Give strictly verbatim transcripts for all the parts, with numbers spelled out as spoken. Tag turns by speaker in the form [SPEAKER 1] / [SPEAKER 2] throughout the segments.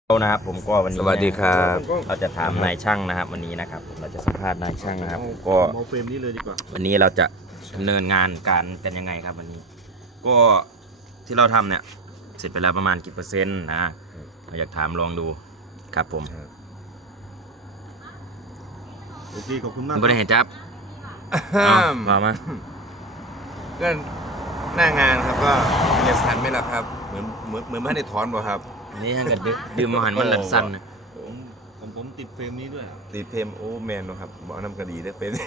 [SPEAKER 1] นะครับผมก็วันนี้
[SPEAKER 2] สวัสดีครับ
[SPEAKER 1] เราจะถามนายช่างนะครับวันนี้นะครับเราจะสัมภาษณ์นายช่างนะครับก็
[SPEAKER 3] เอาเฟรมนี้เลยดีกว่า
[SPEAKER 1] วันนี้เราจะดำเนินงานการกันยังไงครับวันนี้ ก็ที่เราทำเนี่ยเสร็จไปแล้วประมาณกี่เปอร์เซ็นต์นะเราอยากถามลองดูครับผม
[SPEAKER 3] โอเคขอบคุณมาก
[SPEAKER 1] ไม่ได้เห็นจับมามา
[SPEAKER 2] ก็หน้างานครับก็อย่าสั่นไหมล่ะครับเหมือนเหมือนเหมือนไม่ได้ถอนบ่ครับ
[SPEAKER 1] อันนี้ท่านก็ดื่มอาหารมันหลับสั้นนะ
[SPEAKER 3] ผมของผมติดเฟรมนี้ด้วย
[SPEAKER 2] ตีเทมโอแมนนะครับบอกน้ำกระดีได้เป็น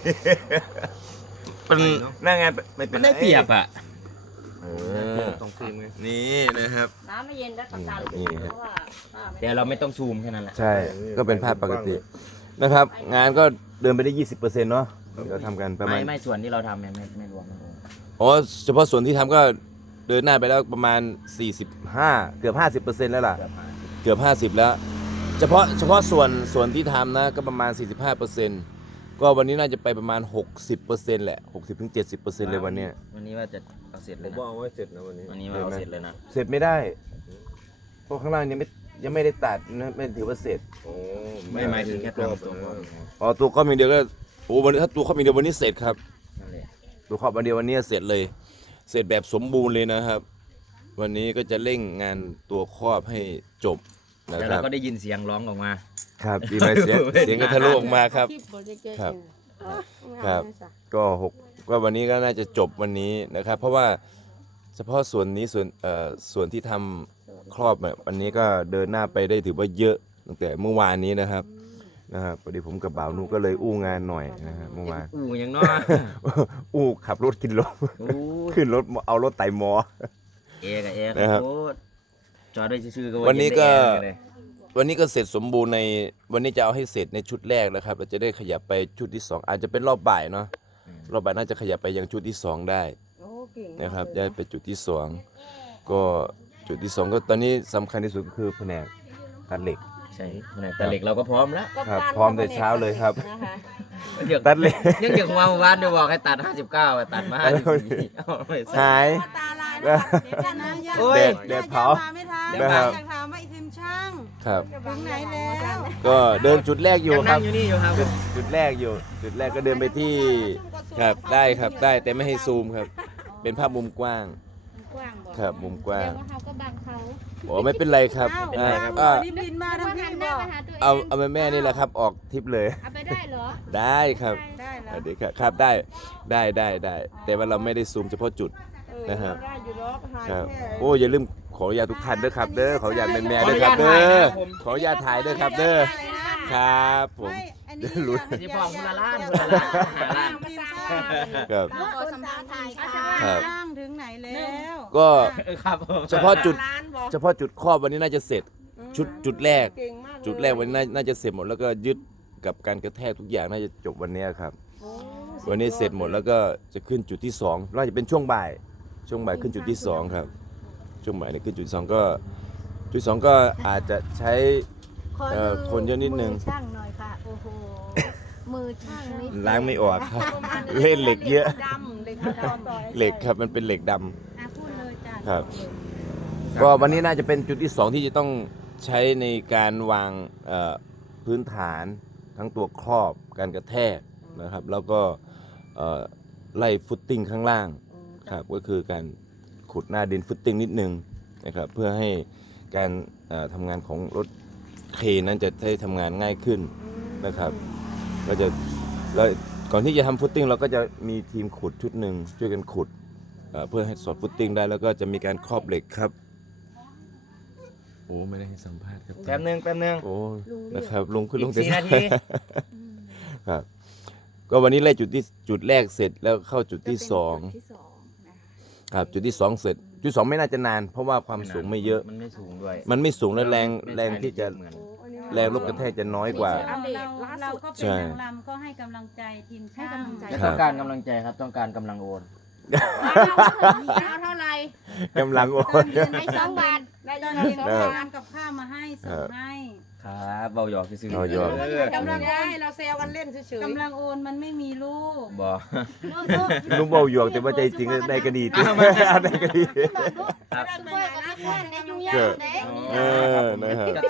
[SPEAKER 1] เป็น
[SPEAKER 2] หน้างานไม่เป็
[SPEAKER 1] มัน น
[SPEAKER 2] ไร
[SPEAKER 1] ได้เปรียบอ่ะ
[SPEAKER 2] เออ
[SPEAKER 3] ต้องเฟรมไง
[SPEAKER 2] นี่นะครับ
[SPEAKER 4] น้ำไม่เย็นแล้วต้องการ
[SPEAKER 2] นี่ฮะ
[SPEAKER 4] เพราะว่าผ้าไม่
[SPEAKER 1] แต่เราไม่ต้องซูมแค่นั้นแหละ
[SPEAKER 2] ใช่ก็เป็นภาพปกตินะครับ งานก็เดินไปได้ ยี่สิบเปอร์เซ็นต์ เนาะเราทำกันประมา
[SPEAKER 1] ไม่
[SPEAKER 2] ณ
[SPEAKER 1] ไม่ส่วนที่เราทำเนี่ยไม่ไม่รวมไม่รวม
[SPEAKER 2] อ๋อเฉพาะส่วนที่ทำก็เดินหน้าไปแล้วประมาณสี่สิบห้าเกือบ ห้าสิบเปอร์เซ็นต์ แล้วล่ะ
[SPEAKER 1] เกือบมา
[SPEAKER 2] เกือบ ห้าสิบ แล้ว เฉพาะเฉพาะส่วนส่วนที่ทำนะก็ประมาณ สี่สิบห้าเปอร์เซ็นต์ ก็วันนี้น่าจะไปประมาณ หกสิบเปอร์เซ็นต์ แหละ หกสิบถึงเจ็ดสิบเปอร์เซ็นต์ เลยวันเนี้ย
[SPEAKER 1] วันนี้ว่าจะเอาเสร็จ
[SPEAKER 3] ผ
[SPEAKER 1] เลย
[SPEAKER 3] ม
[SPEAKER 1] นะ
[SPEAKER 3] ว่าเอาไว้เสร็จนะวันนี้
[SPEAKER 1] วันนี้ว่าเอาเสร็จเลยนะ
[SPEAKER 2] เสร็จไม่ได้เพราะข้างล่างยังไม่ยังไม่ได้ตัดนะไม่ถือว่าเสร็จ
[SPEAKER 3] โอ้
[SPEAKER 1] ไม่หมายถึงแค่ทำตัวก่อน
[SPEAKER 2] อ๋อตัวข้อมีเดียวก็โอ้วันนี้ถ้าตัวข้อมีเดียววันนี้เสร็จครับ
[SPEAKER 1] นั่นแหละ
[SPEAKER 2] ตัวข้อมีเดียววันนี้เสร็จเลย เสร็จแบบสมบูรณ์เลยนะครับ วันนี้ก็จะเร่งงานตัวครอบให้จบนะ
[SPEAKER 1] แล้ว
[SPEAKER 2] ค
[SPEAKER 1] เรา
[SPEAKER 2] รับ
[SPEAKER 1] ก็ได้ยินเสียงร้องออกมา
[SPEAKER 2] ครับดีไหมเสียงเสียงก็ทะลุออกมาครับ
[SPEAKER 4] ที่บริเกต
[SPEAKER 2] ครับ
[SPEAKER 4] เอง
[SPEAKER 2] ครับ ก็หกก็วันนี้ก็น่าจะจบวันนี้นะครับ เพราะว่าเฉพาะส่วนนี้ส่วนเอ่อส่วนที่ทำครอบเนี่ยวันนี้ก็เดินหน้าไปได้ถือว่าเยอะตั้งแต่เมื่อวานนี้นะครับนะครับพอดีผมกับบ่าวนุก็เลยอู้งานหน่อยนะฮะเมื่อวาน
[SPEAKER 1] อู้ยังน้อ
[SPEAKER 2] อู้ขับรถกินลม
[SPEAKER 1] อู้
[SPEAKER 2] ขึ้นรถเอารถไต่หมอ
[SPEAKER 1] เอกับเอ
[SPEAKER 2] นะครับ
[SPEAKER 1] โคตรจอดได้ชื่อๆก็
[SPEAKER 2] วันนี้ก็
[SPEAKER 1] เย็นได้แอร์เลย
[SPEAKER 2] วันนี้ก็เสร็จสมบูรณ์ในวันนี้จะเอาให้เสร็จในชุดแรกนะครับเราจะได้ขยับไปชุดที่สองอาจจะเป็นรอบบ่ายเนาะรอบบ่ายน่าจะขยับไปยังชุดที่สองได้
[SPEAKER 4] โอ้เก่ง
[SPEAKER 2] นะครับได้ไปจุดที่สองก็จุดที่สองก็ตอนนี้สำคัญที่สุดก็คือแผนกตัดเหล็ก
[SPEAKER 1] ใช่แต่เหล็กเราก็พร้อมแล้ว
[SPEAKER 2] ครับพร้อมแต่เช้าเลยครับ
[SPEAKER 4] นะคะ
[SPEAKER 1] เดี๋ยว
[SPEAKER 2] ตัดเหล็ก
[SPEAKER 1] ยังเด็กมาเมื่อวานเดี๋ยวบอกให้ตัดห้าสิบเก้าตัดมาห้าสิบสี่เอาไม่ใส่
[SPEAKER 2] หาย
[SPEAKER 4] ตาลายแล้วเดี๋ยวจะนะย่า
[SPEAKER 1] โอ้ย
[SPEAKER 2] แดดแดดเผา
[SPEAKER 4] ไม่ทัน
[SPEAKER 2] นะครับ
[SPEAKER 4] อยากถามว่าไอ้ทีมช่าง
[SPEAKER 2] ครับ
[SPEAKER 4] ถึงไหนแล้ว
[SPEAKER 2] ก็เดินจุดแรกอยู่
[SPEAKER 1] ยัง
[SPEAKER 2] ค
[SPEAKER 1] นั่
[SPEAKER 2] รั
[SPEAKER 1] ง
[SPEAKER 2] บ
[SPEAKER 1] อยู่นี่อยู่ครับ
[SPEAKER 2] จุดจุดแรกอยู่ จุดแรกก็เดินไปที่ครับได้ครับได้แต่ไม่ให้ซูมครับ เป็นภาพมุมกว้าง
[SPEAKER 4] กว้างบอก
[SPEAKER 2] ครับมุมกว้าง
[SPEAKER 5] เดี๋ยวเขาก็บังเขา
[SPEAKER 2] โอ้ไม่เป็นไรครับ
[SPEAKER 4] อ้าว
[SPEAKER 2] อ่า
[SPEAKER 4] อ้าว
[SPEAKER 2] ก็
[SPEAKER 4] นี่บินมาทั้ง
[SPEAKER 5] หั
[SPEAKER 4] พี่
[SPEAKER 5] นห
[SPEAKER 4] บ
[SPEAKER 5] น้า
[SPEAKER 4] อก
[SPEAKER 5] มาหาตัวเอง
[SPEAKER 2] เอาเอาแม่แม่นี่แหละครับออกทริปเลย
[SPEAKER 5] เอาไปได้เหรอ
[SPEAKER 2] ได้ครับ
[SPEAKER 4] ได้แล้ว
[SPEAKER 2] สวัสดีครับครับได้ได้ได้ได้แต่ว่าเราไม่ได้ซูมเฉพาะจุด
[SPEAKER 4] เออ
[SPEAKER 2] นะครับ
[SPEAKER 4] ได้อยู่หรอกหาย
[SPEAKER 2] ครับ
[SPEAKER 4] แค่
[SPEAKER 2] โอ้อย่าลืมขออนุญาตทุกท่านเด้อครับ เด้อขออนุญาตแม่แม่ๆเด้อครับเด้อขออนุญาตถ่ายเด้อครับเด้อครับผม
[SPEAKER 4] ไม่อันนี้
[SPEAKER 2] เดี๋ยวรู้
[SPEAKER 1] ที่พ่อคุณละล้านคุณละล้านหาล้าน
[SPEAKER 4] ทีมช่าง
[SPEAKER 2] ครับ
[SPEAKER 4] ขอสัมภาษณ์ถ่ายค่ะ
[SPEAKER 2] ครับ
[SPEAKER 4] ช่างถึงไหนแล้ว
[SPEAKER 2] ก็
[SPEAKER 1] ครับผม
[SPEAKER 2] เฉพาะจุด
[SPEAKER 4] ร้านบอก
[SPEAKER 2] เฉพาะจุดครอบวันนี้น่าจะเสร็จ ชุดจุดแรก
[SPEAKER 4] เก่งมากเลย
[SPEAKER 2] จุดแรกวันนี้น่าน่าจะเสร็จหมดแล้วก็ยึดกับการกระแทกทุกอย่างน่าจะจบวันนี้ครับ
[SPEAKER 4] โอ้
[SPEAKER 2] วันนี้เสร็จหมดแล้วก็จะขึ้นจุดที่สองน่าจะเป็นช่วงบ่าย ช่วงบ่ายขึ้นจุดที่สองครับ ช่วงบ่ายเนี่ยขึ้นจุดที่สองก็จุดที่สองก็อาจจะใช้
[SPEAKER 5] ขอ
[SPEAKER 2] เอ่อ
[SPEAKER 5] ดู
[SPEAKER 2] คนเยอะนิดนึง
[SPEAKER 5] มือช่างหน่อยค่ะ โอ้โห มือช่างนี่
[SPEAKER 2] ล้างไม่ออกครับ เล่นเหล็กเยอะ
[SPEAKER 4] ดำเหล็กดำต่อ
[SPEAKER 2] เหล็กครับมันเป็นเหล็กดำ
[SPEAKER 4] อ่ะพูดเลยจ้ะ
[SPEAKER 2] ครับ ก็วันนี้น่าจะเป็นจุดที่สองที่จะต้องใช้ในการวางเอ่อพื้นฐานทั้งตัวครอบการกระแทกนะครับ แล้วก็เอ่อไล่ฟุตติ้งข้างล่างครับก็คือการขุดหน้าดินฟุตติ้งนิดนึงนะครับเพื่อให้การเอ่อทำงานของรถเครนนั้นจะได้ทำงานง่ายขึ้นนะครับก็จะแล้วก่อนที่จะทำฟุตติ้งเราก็จะมีทีมขุดชุดหนึ่งช่วยกันขุดเอ่อเพื่อให้สอดฟุตติ้งได้แล้วก็จะมีการครอบเหล็กครับโอ้ไม่ได้ให้สัมภาษณ์ครับ
[SPEAKER 1] แป๊บนึงแป๊บนึง
[SPEAKER 2] โอ้นะครับลุงขึ้น
[SPEAKER 1] อี
[SPEAKER 2] ลุง
[SPEAKER 1] กสี่นาที
[SPEAKER 2] ครับก็วันนี้ไล่จุดที่จุดแรกเสร็จแล้วเข้าจุดที่สอง
[SPEAKER 5] ที่สองนะคะ
[SPEAKER 2] ครับจุดที่สองเสร็จจุดสองไม่น่าจะนาน เพราะว่าความสูงไม่เยอะ
[SPEAKER 1] มันไม่สูงด้วย
[SPEAKER 2] มันไม่สูงและแรงแรงที่จะ
[SPEAKER 1] เหมือน
[SPEAKER 2] แรงลบกระแทกจะน้อยกว่า
[SPEAKER 4] เอาเราเราก็เป็น
[SPEAKER 2] ใช่
[SPEAKER 4] นางรำก็ให้กำลังใจทีม
[SPEAKER 5] ให้
[SPEAKER 4] ช่าง
[SPEAKER 5] กำลังใจ
[SPEAKER 1] ไม่
[SPEAKER 2] ครั
[SPEAKER 1] ต้อบ งการกำลังใจครับต้องการกำลังโอน
[SPEAKER 5] เอาเท่าไหร่
[SPEAKER 2] กำลังโอน
[SPEAKER 5] ให้สองบาท
[SPEAKER 4] ได้ยินเสียง
[SPEAKER 2] เออ
[SPEAKER 4] ทานกับข้าวมาให้ส่งให้
[SPEAKER 1] ครับเบาหยอกซื่อๆ
[SPEAKER 2] เบาหยอก
[SPEAKER 4] กำลังให้เราเซลกันเล่นเฉยๆกำลังโอนมันไม่มีลูก
[SPEAKER 1] บอ
[SPEAKER 2] ลุงเบาหยอกแต่ว่าใจจริงก็ได้ก็ดีจริงได้ก็ดี
[SPEAKER 1] ครับ
[SPEAKER 5] ช่วยกับพี่พ่อนในยุ่งยากเด้
[SPEAKER 2] เออนะครับ
[SPEAKER 1] ก็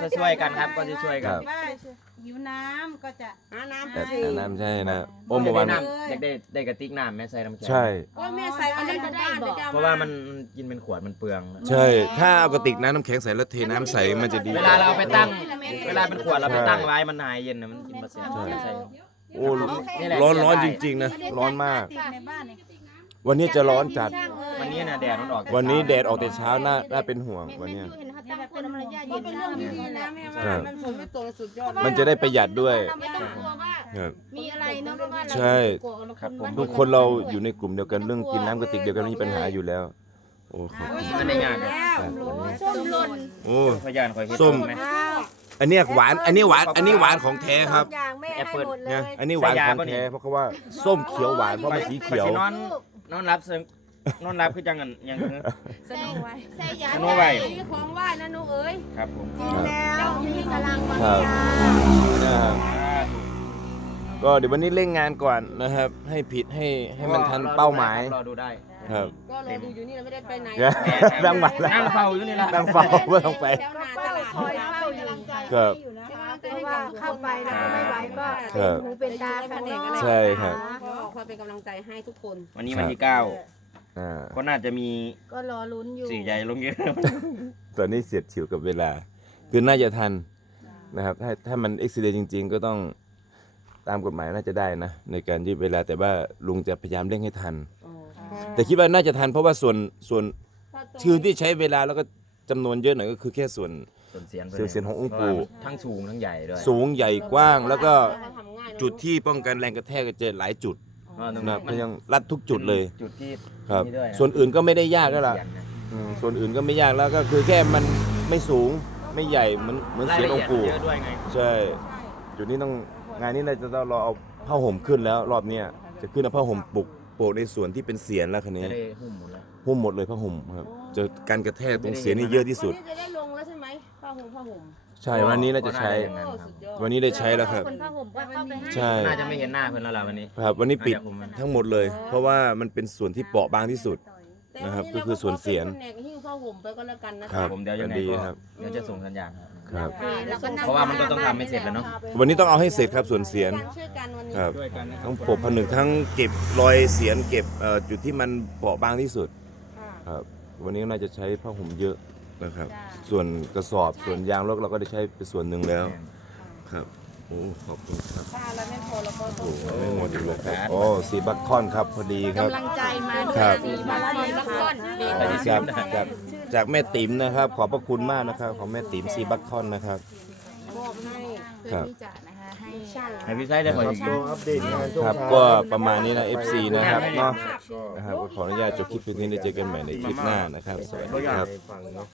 [SPEAKER 1] จะช่วยกันครับก็จะช่วยกัน
[SPEAKER 4] ว่าหิวน้ำก็จะหาน้ำ
[SPEAKER 2] แต่
[SPEAKER 4] ให้
[SPEAKER 2] แต่น้ำใช่นะโอ้
[SPEAKER 1] อยา
[SPEAKER 2] เมื่
[SPEAKER 1] ก
[SPEAKER 2] อวา
[SPEAKER 1] ได้
[SPEAKER 2] น
[SPEAKER 1] น้ำอยากได้ได้กระติกน้ำแม่ใส่น้ำแข็ง
[SPEAKER 2] ใช่
[SPEAKER 4] โอ้ยแม่ใส่อันนั้นจะได้บอก
[SPEAKER 1] เพราะว่ามันกินเป็นขวดมันเปลือง
[SPEAKER 2] ใช่ ถ้าเอากระติกน้ำน้ำแข็งใส่แล้วเทน้ำใสมันจะดี
[SPEAKER 1] เวลาเราเอาไปตั้ง เวลาเป็นขวดเราไปตั้งไว้มันหายเย็นนะมันกินมาเสียใช่
[SPEAKER 2] โอ้
[SPEAKER 1] นี่แหละ
[SPEAKER 2] ร้อนร้อนจริงๆนะร้อนมาก
[SPEAKER 4] ติดในบ้านเนี่ย
[SPEAKER 2] วันนี้จะร้อนจัด
[SPEAKER 1] วันนี้นะแดดมันออก
[SPEAKER 2] วันนี้แดดออกแต่เช้าน่าน่าเป็นห่วงวันเนี้ย
[SPEAKER 5] เห็นเขาตั้งขวดน้ำมันยา
[SPEAKER 4] ก็
[SPEAKER 5] เย็น
[SPEAKER 4] เป็น
[SPEAKER 5] นะ
[SPEAKER 4] เรื่องที่ดีนะแม่ว่ามันฝนไม่ตกสุดยอด
[SPEAKER 2] มันจะได้ประหยัดด้วย
[SPEAKER 5] ไม่ต้องกลัวว่า
[SPEAKER 2] ครับ
[SPEAKER 5] มีอะไรเนาะเพราะว่าเรา
[SPEAKER 2] ใช่
[SPEAKER 5] กลัวเราคนบ้าน
[SPEAKER 2] ทุกคนเราอยู่ในกลุ่มเดียวกันเรื่องกินน้ำกระติกเดียวกันไม่มีปัญหาอยู่แล้ว โอ้ขอบคุณ
[SPEAKER 1] มันได้ยากนะ
[SPEAKER 5] ส้มหล่น
[SPEAKER 2] โอ้
[SPEAKER 1] พยานคอยคิด
[SPEAKER 2] ส้ม
[SPEAKER 1] ไหม
[SPEAKER 2] อันเนี้ยหวานอันนี้หวานอันนี้หวานของแท้ครับ
[SPEAKER 4] อย่างแม่ให้หมดเล
[SPEAKER 2] เนี่ย
[SPEAKER 4] ย
[SPEAKER 2] อันนี้หวานของแท้เพราะเขาว่าส้มเขียวหวานเพราะมันสีเขียว
[SPEAKER 1] ไปสินอนนอนรับเซิงนอนรับคือจังกันยัง
[SPEAKER 4] สนุกไว้
[SPEAKER 5] ใส่ยา
[SPEAKER 1] อนุไว้
[SPEAKER 4] นี่ของไหว้นะหนูเอ้ย
[SPEAKER 1] ครับผม
[SPEAKER 4] แล้ว
[SPEAKER 5] มีพลังบาง
[SPEAKER 2] ครับ
[SPEAKER 5] อย่าง
[SPEAKER 2] นะครับก็เดี๋ยววันนี้เร่งงานก่อนนะครับ ให้ผิดให้ให้มันทันเป้าหมาย
[SPEAKER 1] รอดูได้
[SPEAKER 2] ครับ
[SPEAKER 4] ก็รอดูอยู่นี่เราไม่ได้ไปไหน
[SPEAKER 2] ดังหวานแล้ว
[SPEAKER 1] นั่งเฝ้าอยู่นี่ละ
[SPEAKER 2] ดังเฝ้าเพื่อต้องไป
[SPEAKER 4] แถวนาตลาด
[SPEAKER 5] คอยเฝ้าอยู่
[SPEAKER 2] ครับ
[SPEAKER 4] เพราะว่าเข้าไปแล้วก็ไม่ไหวก็
[SPEAKER 2] ครับ
[SPEAKER 4] หูเป็นตาแผนกอะไร
[SPEAKER 2] ใช่ครับ
[SPEAKER 4] ก็คอยเป็นกำลังใจให้ทุกคน
[SPEAKER 1] วันนี้วันที่เก้า
[SPEAKER 2] อ่า
[SPEAKER 1] ก็น่าจะมี
[SPEAKER 5] ก็รอลุ้นอยู่
[SPEAKER 1] สื่อใหญ่ลงเยอะ
[SPEAKER 2] ตอนนี้เสียดฉิวกับเวลา คือน่าจะทันนะครับ ถ้าถ้ามันเอ็กซิเดนจริง ๆ ก็ต้องตามกฎหมายน่าจะได้นะ ในการยืดเวลาแต่ว่าลุงจะพยายามเร่งให้ทัน แต่คิดว่าน่าจะทันเพราะว่าส่วนส่วนชื่อที่ใช้เวลาแล้วก็จำนวนเยอะหน่อยก็คือแค่ส่วน
[SPEAKER 1] ส่วนเสียง
[SPEAKER 2] เสียงขององค์ปู่
[SPEAKER 1] ทั้งสูงทั้งใหญ่ด้วย
[SPEAKER 2] สูงใหญ่กว้าง แล้วก็จุดที่ป้องกันแรงกระแทกก็จะหลายจุด
[SPEAKER 1] อ๋อตรง
[SPEAKER 2] นะ
[SPEAKER 1] นี้
[SPEAKER 2] พยายามรัดทุกจุดเลย
[SPEAKER 1] จุดที่
[SPEAKER 2] ครับ
[SPEAKER 1] นี่ด้วยะ
[SPEAKER 2] ส่วนอื่นก็ไม่ได้ยากแล้วล่ะ
[SPEAKER 1] เสียงนะ
[SPEAKER 2] อืมส่วนอื่นก็ไม่ยากแล้วก็คือแค่มันไม่สูงไม่ใหญ่เหมือนเหมือนเสียงองค์ปู่
[SPEAKER 1] รายละเอียดเยอะด้วยไง
[SPEAKER 2] ใช่จุดนี้ต้องงานนี้น่าจะต้องรอเอาผ้าห่มขึ้นแล้วรอบเนี้ยจะขึ้นเอาผ้าห่มปลุกโปะในส่วนที่เป็นเสียนแล้วคันนี้
[SPEAKER 1] จะได้หุ้มหมดแล้ว
[SPEAKER 2] หุ้มหมดเลยผ้าห่มครับจะการกระแทกตรงเสียนนี่เยอะที่สุด
[SPEAKER 4] นี่จะได้ลงแล้วใช่ไหมผ้าห่มผ้าห่ม
[SPEAKER 2] ใช่วันนี้น่าจะใช้
[SPEAKER 1] ก็น่าจะอย่างนั้นครับ
[SPEAKER 4] สุดยอด
[SPEAKER 2] วันนี้ได้ใช้แล้วครับ
[SPEAKER 5] คนผ้าห่มก็เข้าไปให้
[SPEAKER 2] ใช่
[SPEAKER 1] น่าจะไม่เห็นหน้าเพื่อนแล้วล่ะวันนี้
[SPEAKER 2] ครับวันนี้ปิด
[SPEAKER 1] เดี๋ยวผมมัน
[SPEAKER 2] ทั้งหมดเลย เพราะว่ามันเป็นส่วนที่เปราะบางที่สุด นะครับก็คือส่วนเสียน
[SPEAKER 4] แต่วันนี้เราก็ขอเป็นแผนกหิ้วผ้าห่มไปก็แล้วกันนะครับ
[SPEAKER 1] ผมเดี๋ยวยังไง
[SPEAKER 2] ดี
[SPEAKER 1] ก็
[SPEAKER 2] ครับ
[SPEAKER 1] เดี๋ยวจะส่งสัญญาณครับ
[SPEAKER 2] ครับ
[SPEAKER 1] เพราะว่ามันก็ต้องทำให้เสร็จแล้วเนอะ
[SPEAKER 2] วันนี้ต้องเอาให้เสร็จครับส่วนเสียน
[SPEAKER 4] ช่วยกันวันนี้
[SPEAKER 2] ครับ
[SPEAKER 3] ช่วยกันนะครั
[SPEAKER 2] ทั้งปกผนึกทั้งเก็บรอยเสียนเก็บเอ่อจุดที่มันเปราะบางที่สุด
[SPEAKER 4] ค่ะ
[SPEAKER 2] ครับวันนี้ก็น่าจะใช้ผ้าห่มเยอะนะครับ ส่วนกระสอบส่วนยางรถเราก็ได้ใช้เป็นส่วนหนึ่งแล้วครับโอ้ขอบคุณครับ
[SPEAKER 4] ถ้าเราไม่พอเราก็ต้อ
[SPEAKER 2] โอ้
[SPEAKER 4] ง
[SPEAKER 2] โหไม่หมดอีกเลยครับโอ้สีบัคคอนครับพอดีครับ
[SPEAKER 5] กำลังใจมาด้ว
[SPEAKER 2] ครั
[SPEAKER 5] ย
[SPEAKER 2] บ
[SPEAKER 5] สีบาลอนละครเด็ก
[SPEAKER 2] จากจากจากแม่ติ๋มนะครับ ขอบพระคุณมากนะครับ ของแม่ติ๋มซีบัคคอนนะครับ
[SPEAKER 4] มอบให้
[SPEAKER 5] เพื่อที่จะนะคะให้
[SPEAKER 4] ช่าง
[SPEAKER 1] ให้พี่ไส้ได้ขออีก
[SPEAKER 3] ตัวอัปเดตงานช่วง
[SPEAKER 2] ครับ
[SPEAKER 3] เช้า
[SPEAKER 2] ก็ประมาณนี้นะ เอฟ ซี นะครับเนาะ
[SPEAKER 3] ก็
[SPEAKER 2] นะครับก็ขออนุญาตจบคลิปเพียงนี้ได้เจอกันใหม่ในคลิปหน้านะครับ สวัสดีครับ
[SPEAKER 3] ให้ฟังเนาะ